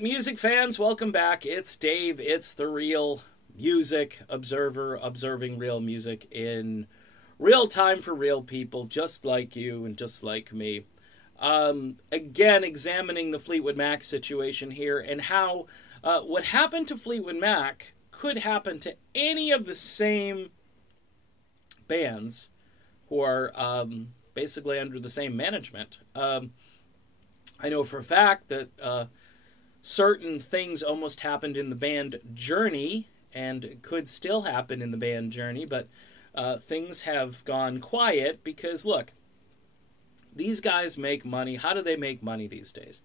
right, music fans, welcome back. It's Dave. It's the Real Music Observer, observing real music in real time for real people, just like you and just like me. Again, examining the Fleetwood Mac situation here and how what happened to Fleetwood Mac could happen to any of the same bands who are basically under the same management. I know for a fact that certain things almost happened in the band Journey, and could still happen in the band Journey, but things have gone quiet because, look, these guys make money. How do they make money these days?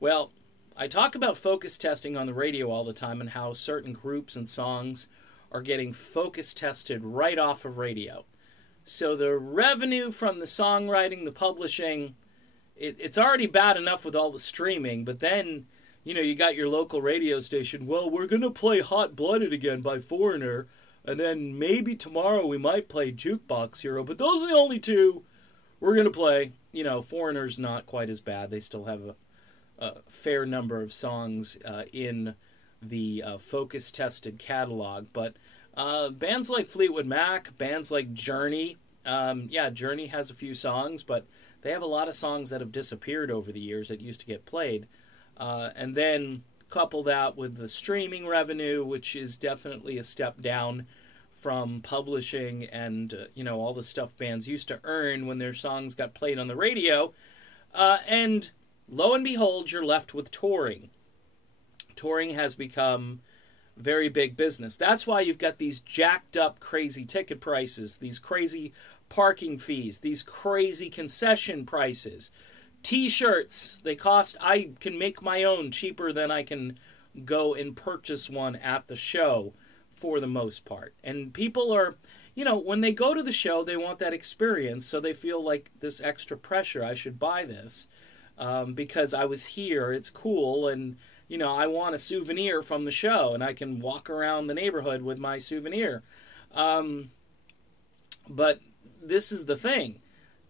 Well, I talk about focus testing on the radio all the time and how certain groups and songs are getting focus tested right off of radio. So the revenue from the songwriting, the publishing, it's already bad enough with all the streaming, but then, you know, you got your local radio station. Well, we're going to play Hot Blooded again by Foreigner, and then maybe tomorrow we might play Jukebox Hero, but those are the only two we're going to play. You know, Foreigner's not quite as bad. They still have a fair number of songs in the focus-tested catalog, but bands like Fleetwood Mac, bands like Journey, yeah, Journey has a few songs, but they have a lot of songs that have disappeared over the years that used to get played. And then couple that with the streaming revenue, which is definitely a step down from publishing and, you know, all the stuff bands used to earn when their songs got played on the radio. And lo and behold, you're left with touring. Touring has become very big business. That's why you've got these jacked up crazy ticket prices, these crazy parking fees, these crazy concession prices. T-shirts, they cost, I can make my own cheaper than I can go and purchase one at the show for the most part. And people are, you know, when they go to the show, they want that experience, so they feel like this extra pressure. I should buy this because I was here, it's cool, and, you know, I want a souvenir from the show, and I can walk around the neighborhood with my souvenir. But this is the thing.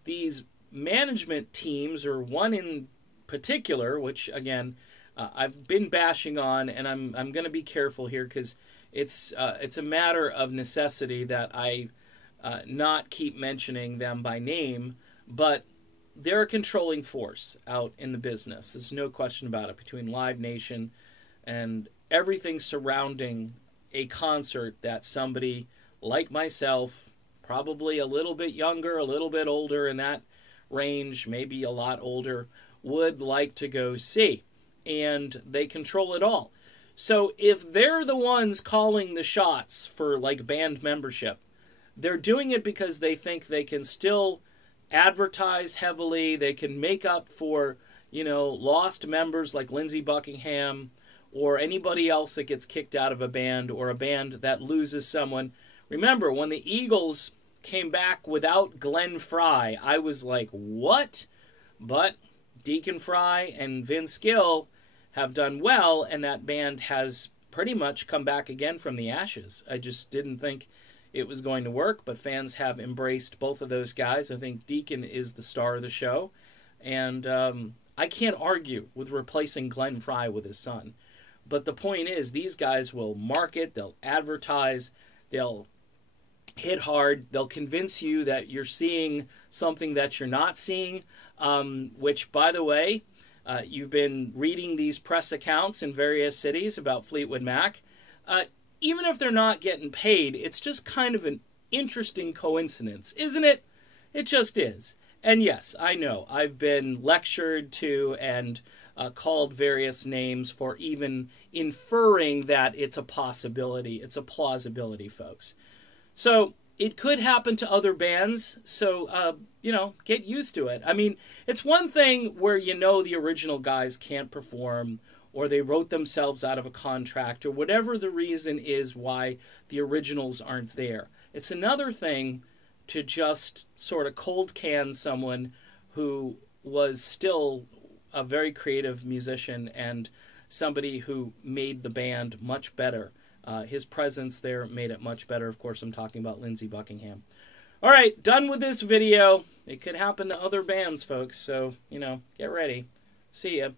These management teams, or one in particular, which, again, I've been bashing on, and I'm going to be careful here because it's a matter of necessity that I not keep mentioning them by name, but they're a controlling force out in the business. There's no question about it, between Live Nation and everything surrounding a concert that somebody like myself, probably a little bit younger, a little bit older in that range, maybe a lot older, would like to go see. And they control it all. So if they're the ones calling the shots for, like, band membership, they're doing it because they think they can still advertise heavily. They can make up for, you know, lost members like Lindsey Buckingham or anybody else that gets kicked out of a band, or a band that loses someone. Remember, when the Eagles came back without Glenn Frey, I was like, what? But Deacon Frey and Vince Gill have done well, and that band has pretty much come back again from the ashes. I just didn't think it was going to work, but fans have embraced both of those guys. I think Deacon is the star of the show, and I can't argue with replacing Glenn Frey with his son. But the point is, these guys will market, they'll advertise, they'll hit hard, they'll convince you that you're seeing something that you're not seeing, which, by the way, you've been reading these press accounts in various cities about Fleetwood Mac. Even if they're not getting paid, it's just kind of an interesting coincidence, isn't it? It just is. And yes, I know, I've been lectured to and called various names for even inferring that it's a possibility. It's a plausibility, folks. So it could happen to other bands, so, you know, get used to it. I mean, it's one thing where, you know, the original guys can't perform, or they wrote themselves out of a contract, or whatever the reason is why the originals aren't there. It's another thing to just sort of cold can someone who was still a very creative musician and somebody who made the band much better. His presence there made it much better. Of course, I'm talking about Lindsey Buckingham. All right, done with this video. It could happen to other bands, folks, so, you know, get ready. See ya.